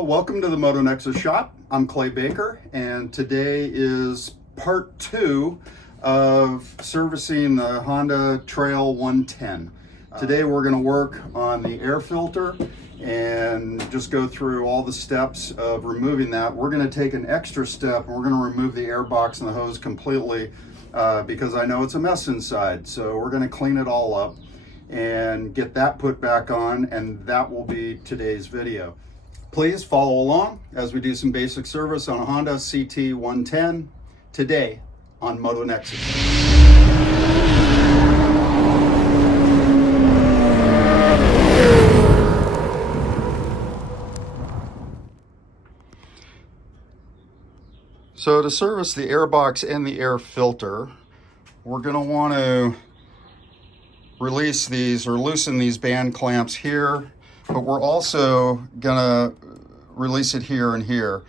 Hello, welcome to the Motonexus shop. I'm Clay Baker, and today is part 2 of servicing the Honda CT110. Today we're going to work on the air filter and just go through all the steps of removing that. We're going to take an extra step and we're going to remove the air box and the hose completely because I know it's a mess inside. So we're going to clean it all up and get that put back on, and that will be today's video. Please follow along as we do some basic service on a Honda CT110 today on Motonexus. So to service the air box and the air filter, we're going to want to release these or loosen these band clamps here, but we're also gonna release it here and here.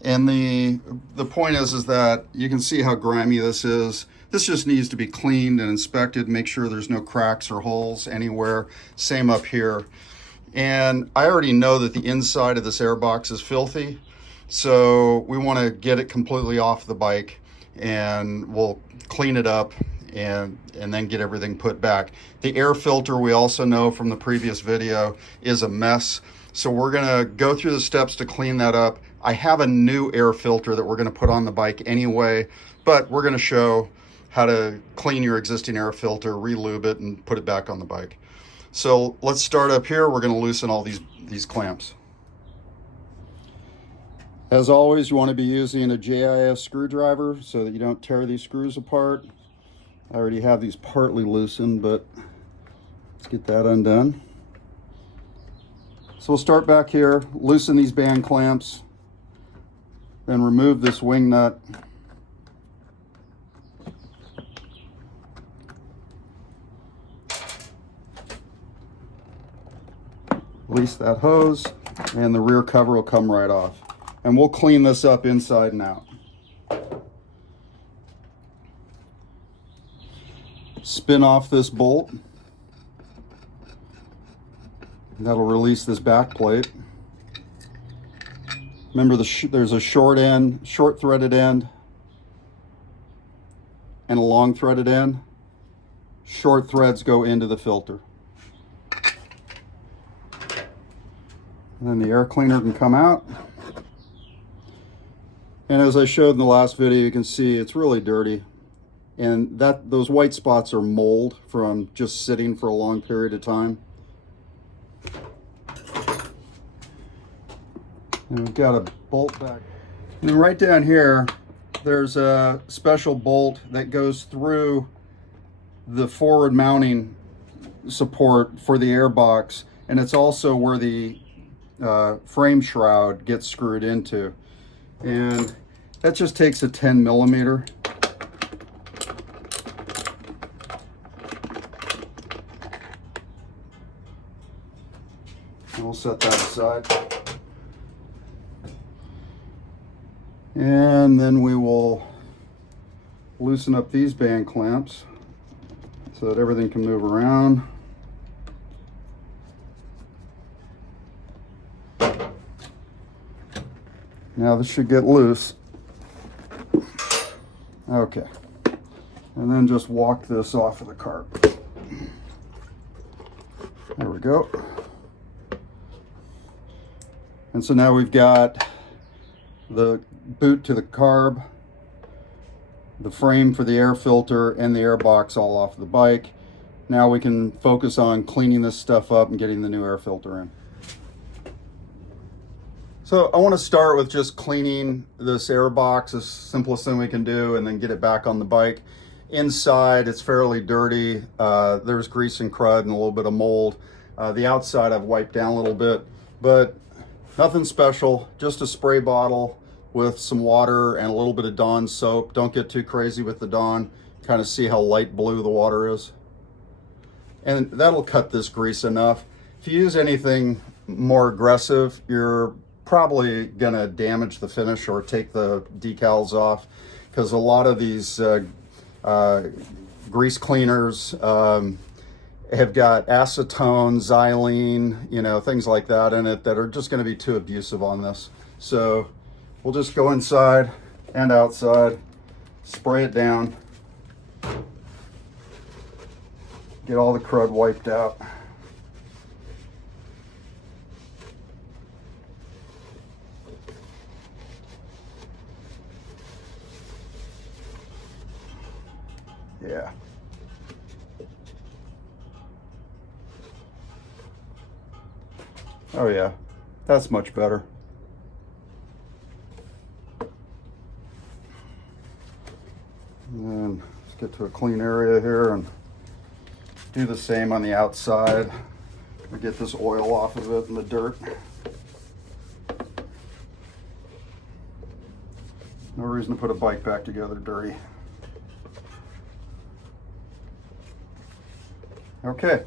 And the point is that you can see how grimy this is. This just needs to be cleaned and inspected, make sure there's no cracks or holes anywhere. Same up here. And I already know that the inside of this air box is filthy, so we want to get it completely off the bike, and we'll clean it up and then get everything put back. The air filter, we also know from the previous video, is a mess. So we're gonna go through the steps to clean that up. I have a new air filter that we're gonna put on the bike anyway, but we're gonna show how to clean your existing air filter, re-lube it, and put it back on the bike. So let's start up here. We're gonna loosen all these clamps. As always, you wanna be using a JIS screwdriver so that you don't tear these screws apart. I already have these partly loosened, but let's get that undone. So we'll start back here, loosen these band clamps, then remove this wing nut. Release that hose, and the rear cover will come right off. And we'll clean this up inside and out. Spin off this bolt. That'll release this back plate. Remember, there's a short threaded end, and a long threaded end. Short threads go into the filter. And then the air cleaner can come out. And as I showed in the last video, you can see it's really dirty. And those white spots are mold from just sitting for a long period of time. And we've got a bolt back. And then right down here, there's a special bolt that goes through the forward mounting support for the air box. And it's also where the frame shroud gets screwed into. And that just takes a 10 millimeter. We'll set that aside. And then we will loosen up these band clamps so that everything can move around. Now this should get loose. Okay. And then just walk this off of the cart. There we go. And so now we've got the boot to the carb, the frame for the air filter, and the air box all off the bike. Now we can focus on cleaning this stuff up and getting the new air filter in. So I want to start with just cleaning this air box, the simplest thing we can do, and then get it back on the bike. Inside, it's fairly dirty. There's grease and crud and a little bit of mold. The outside I've wiped down a little bit, but nothing special, just a spray bottle with some water and a little bit of Dawn soap. Don't get too crazy with the Dawn. Kind of see how light blue the water is. And that'll cut this grease enough. If you use anything more aggressive, you're probably gonna damage the finish or take the decals off, because a lot of these grease cleaners have got acetone, xylene, you know, things like that in it that are just going to be too abusive on this. So we'll just go inside and outside, spray it down, get all the crud wiped out. Yeah. Oh yeah, that's much better. And then let's get to a clean area here and do the same on the outside. Get this oil off of it and the dirt. No reason to put a bike back together dirty. Okay.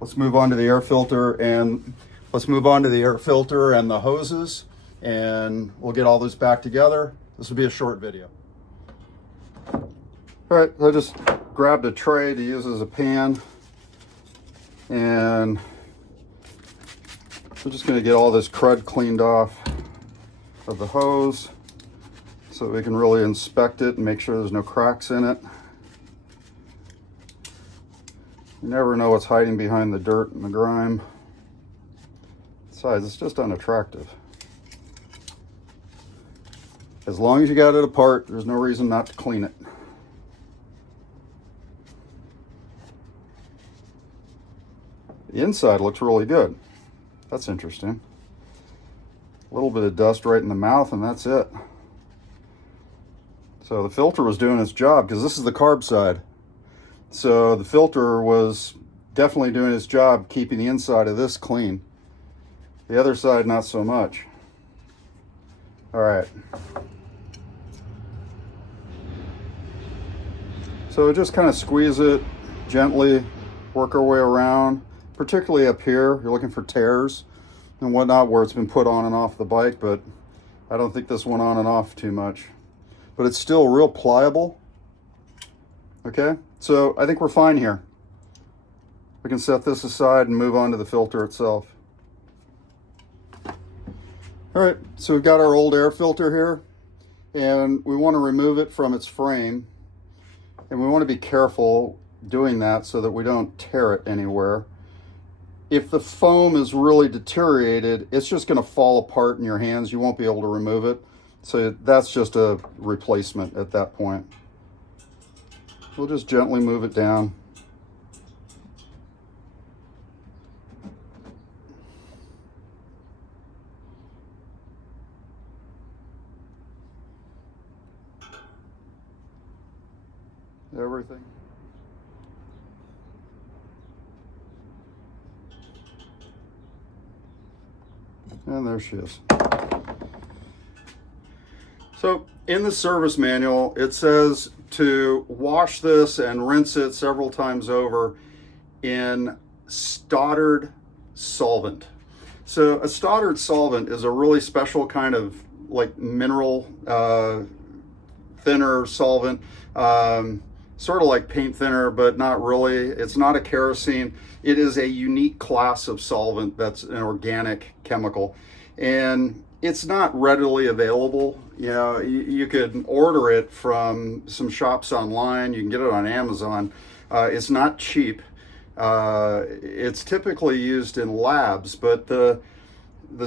Let's move on to the air filter and the hoses, and we'll get all this back together. This will be a short video. All right, I just grabbed a tray to use as a pan, and we're just going to get all this crud cleaned off of the hose so that we can really inspect it and make sure there's no cracks in it. You never know what's hiding behind the dirt and the grime. Besides, it's just unattractive. As long as you got it apart, there's no reason not to clean it. The inside looks really good. That's interesting. A little bit of dust right in the mouth and that's it. So the filter was doing its job because this is the carb side. So the filter was definitely doing its job keeping the inside of this clean. The other side, not so much. All right. So just kind of squeeze it gently, work our way around, particularly up here. You're looking for tears and whatnot where it's been put on and off the bike, but I don't think this went on and off too much. But it's still real pliable. Okay, so I think we're fine here. We can set this aside and move on to the filter itself. All right, so we've got our old air filter here, and we want to remove it from its frame. And we want to be careful doing that so that we don't tear it anywhere. If the foam is really deteriorated, it's just going to fall apart in your hands. You won't be able to remove it. So that's just a replacement at that point. We'll just gently move it down. Everything. And there she is. So in the service manual, it says to wash this and rinse it several times over in Stoddard solvent. So a Stoddard solvent is a really special kind of like mineral thinner solvent, sort of like paint thinner, but not really. It's not a kerosene. It is a unique class of solvent that's an organic chemical, and it's not readily available. You know, you could order it from some shops online. You can get it on Amazon. It's not cheap. It's typically used in labs, but the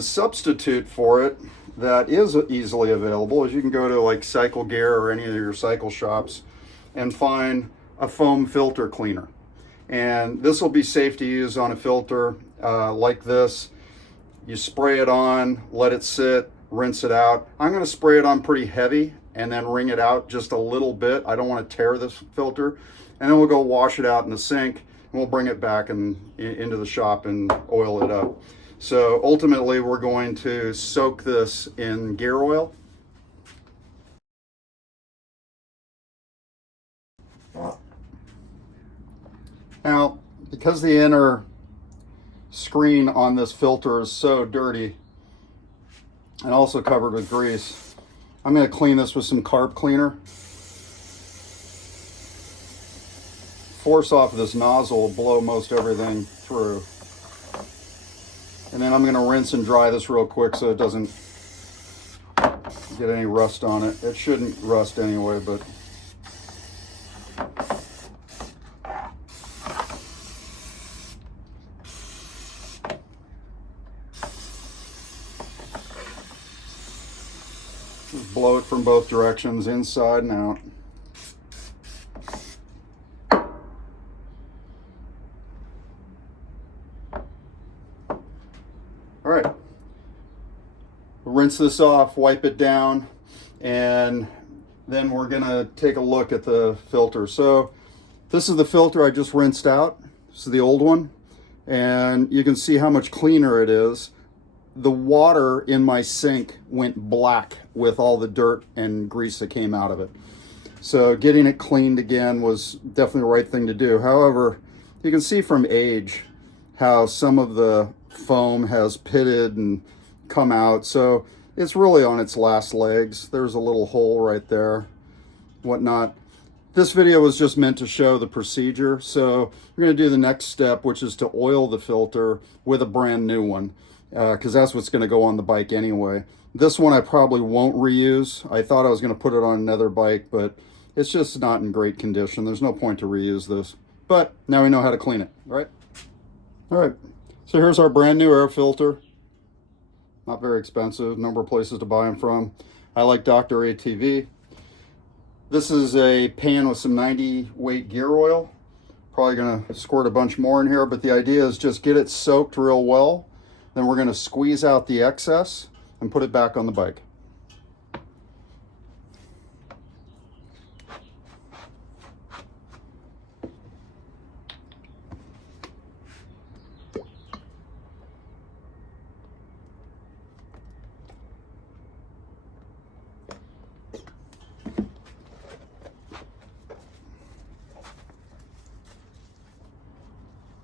substitute for it that is easily available is you can go to like Cycle Gear or any of your cycle shops and find a foam filter cleaner. And this will be safe to use on a filter like this. You spray it on, let it sit, rinse it out. I'm going to spray it on pretty heavy and then wring it out just a little bit. I don't want to tear this filter. And then we'll go wash it out in the sink, and we'll bring it back into the shop and oil it up. So ultimately, we're going to soak this in gear oil. Now, because the inner screen on this filter is so dirty and also covered with grease, I'm going to clean this with some carb cleaner. force off of this nozzle will blow most everything through. And then I'm going to rinse and dry this real quick so it doesn't get any rust on it. It shouldn't rust anyway, but just blow it from both directions, inside and out. All right, rinse this off, wipe it down, and then we're gonna take a look at the filter. So this is the filter I just rinsed out. This is the old one, and you can see how much cleaner it is. The water in my sink went black with all the dirt and grease that came out of it. So getting it cleaned again was definitely the right thing to do. However, you can see from age how some of the foam has pitted and come out. So it's really on its last legs. There's a little hole right there, whatnot. This video was just meant to show the procedure. So we're going to do the next step, which is to oil the filter with a brand new one, because that's what's going to go on the bike anyway. This one I probably won't reuse. I thought I was going to put it on another bike, but it's just not in great condition. There's no point to reuse this. But now we know how to clean it, right? All right. So here's our brand new air filter. Not very expensive, number of places to buy them from. I like Dr. ATV. This is a pan with some 90 weight gear oil. Probably gonna squirt a bunch more in here, but the idea is just get it soaked real well. Then we're gonna squeeze out the excess and put it back on the bike.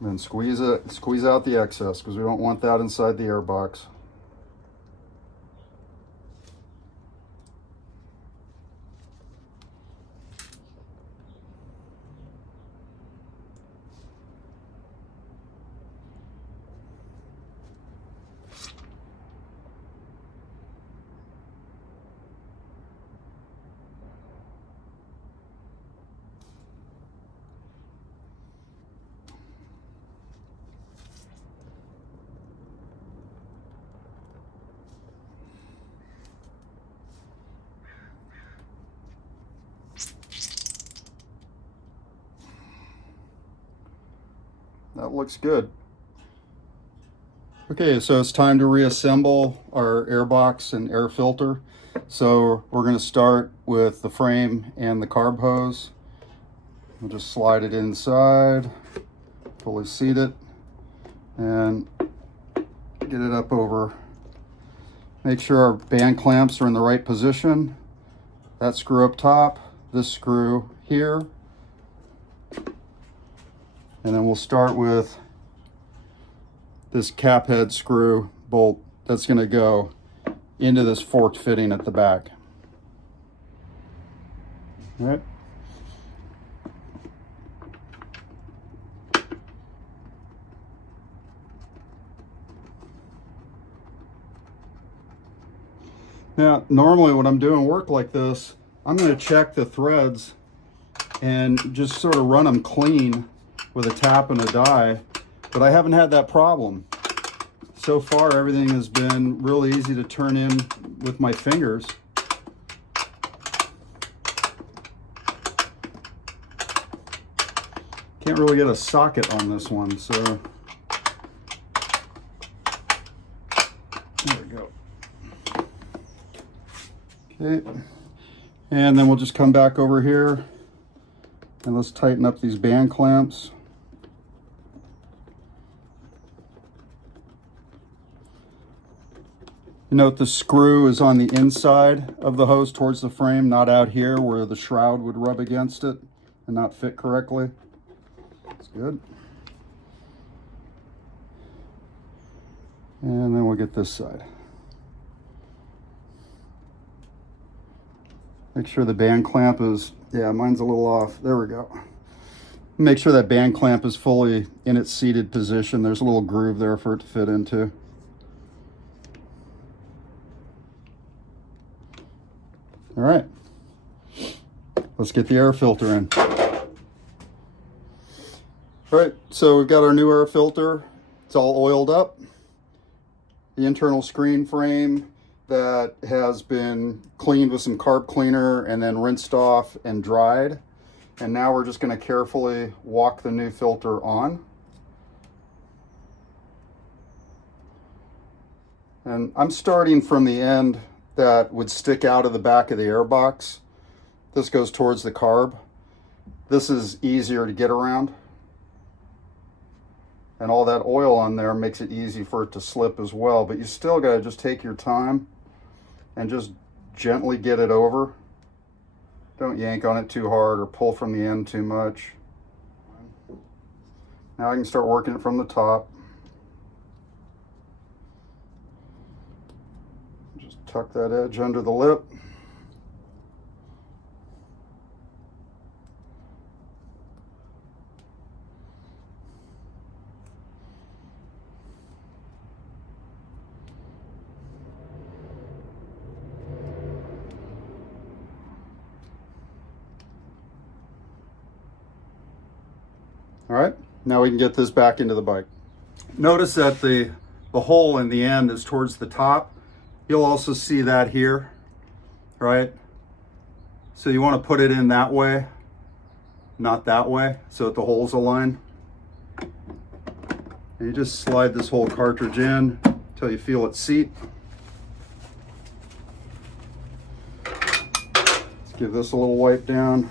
Then squeeze out the excess because we don't want that inside the air box. That looks good. Okay, so it's time to reassemble our air box and air filter. So we're going to start with the frame and the carb hose. We'll just slide it inside, fully seat it, and get it up over. Make sure our band clamps are in the right position. That screw up top, this screw here. And then we'll start with this cap head screw bolt that's going to go into this forked fitting at the back. All right. Now, normally when I'm doing work like this, I'm going to check the threads and just sort of run them clean with a tap and a die, but I haven't had that problem. So far, everything has been really easy to turn in with my fingers. Can't really get a socket on this one, so there we go. Okay, and then we'll just come back over here and let's tighten up these band clamps. Note the screw is on the inside of the hose towards the frame, not out here where the shroud would rub against it and not fit correctly. That's good. And then we'll get this side. Make sure the band clamp is, yeah, mine's a little off. There we go. Make sure that band clamp is fully in its seated position. There's a little groove there for it to fit into. All right, let's get the air filter in. All right, so we've got our new air filter. It's all oiled up. The internal screen frame that has been cleaned with some carb cleaner and then rinsed off and dried. And now we're just going to carefully walk the new filter on. And I'm starting from the end that would stick out of the back of the air box. This goes towards the carb. This is easier to get around. And all that oil on there makes it easy for it to slip as well. But you still got to just take your time and just gently get it over. Don't yank on it too hard or pull from the end too much. Now I can start working it from the top. Just tuck that edge under the lip. All right, now we can get this back into the bike. Notice that the hole in the end is towards the top. You'll also see that here, right? So you want to put it in that way, not that way, so that the holes align. And you just slide this whole cartridge in until you feel it seat. Let's give this a little wipe down.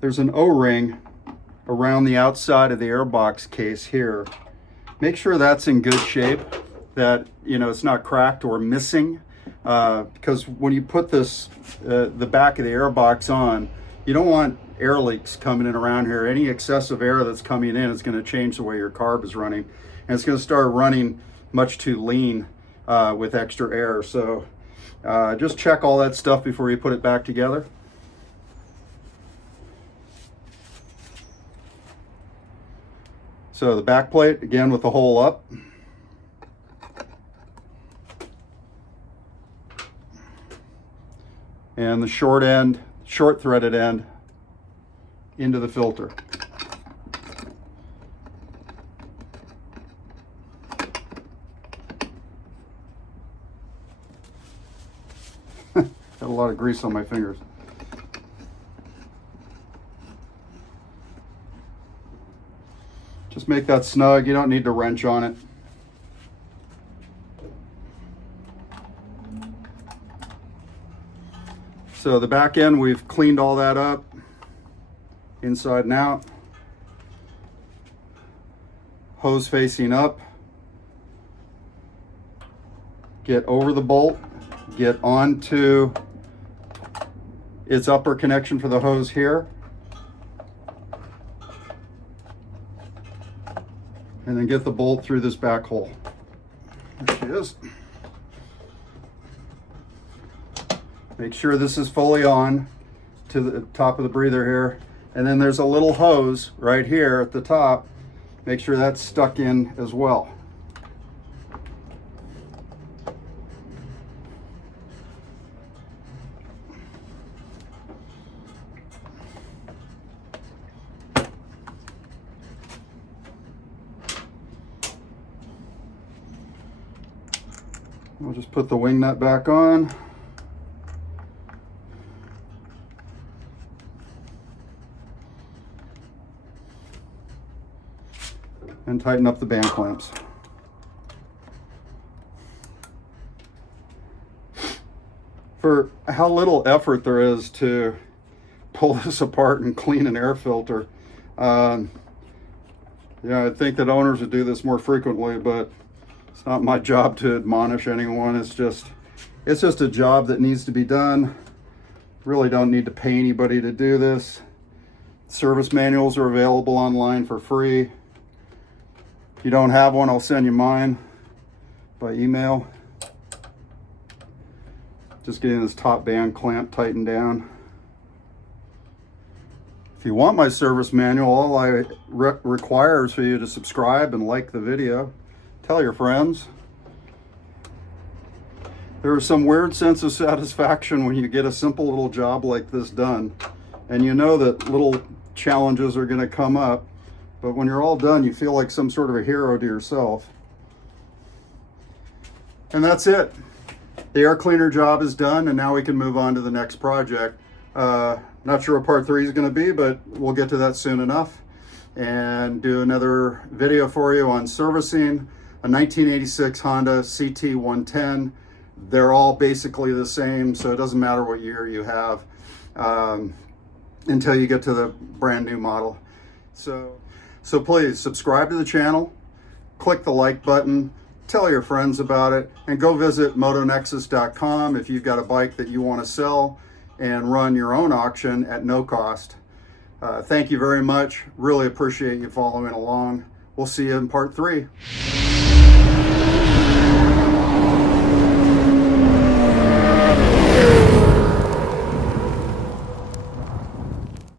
There's an O-ring around the outside of the airbox case here. Make sure that's in good shape, that it's not cracked or missing, because when you put this the back of the airbox on, you don't want air leaks coming in around here. Any excessive air that's coming in is going to change the way your carb is running, and it's going to start running much too lean with extra air. So just check all that stuff before you put it back together. So the back plate, again with the hole up. And the short threaded end into the filter. Got a lot of grease on my fingers. Just make that snug. You don't need to wrench on it. So the back end, we've cleaned all that up, inside and out. Hose facing up. Get over the bolt, get onto its upper connection for the hose here. And then get the bolt through this back hole. There she is. Make sure this is fully on to the top of the breather here. And then there's a little hose right here at the top. Make sure that's stuck in as well. We'll just put the wing nut back on. And tighten up the band clamps. For how little effort there is to pull this apart and clean an air filter, I think that owners would do this more frequently, but it's not my job to admonish anyone. It's just a job that needs to be done. Really don't need to pay anybody to do this. Service manuals are available online for free. If you don't have one, I'll send you mine by email. Just getting this top band clamp tightened down. If you want my service manual, all I require is for you to subscribe and like the video. Tell your friends. There is some weird sense of satisfaction when you get a simple little job like this done. And you know that little challenges are going to come up, but when you're all done, you feel like some sort of a hero to yourself. And that's it. The air cleaner job is done, and now we can move on to the next project. Not sure what part 3 is going to be, but we'll get to that soon enough and do another video for you on servicing a 1986 Honda CT110. They're all basically the same, so it doesn't matter what year you have until you get to the brand new model. So please subscribe to the channel, click the like button, tell your friends about it, and go visit Motonexus.com if you've got a bike that you want to sell and run your own auction at no cost. Thank you very much. Really appreciate you following along. We'll see you in part 3.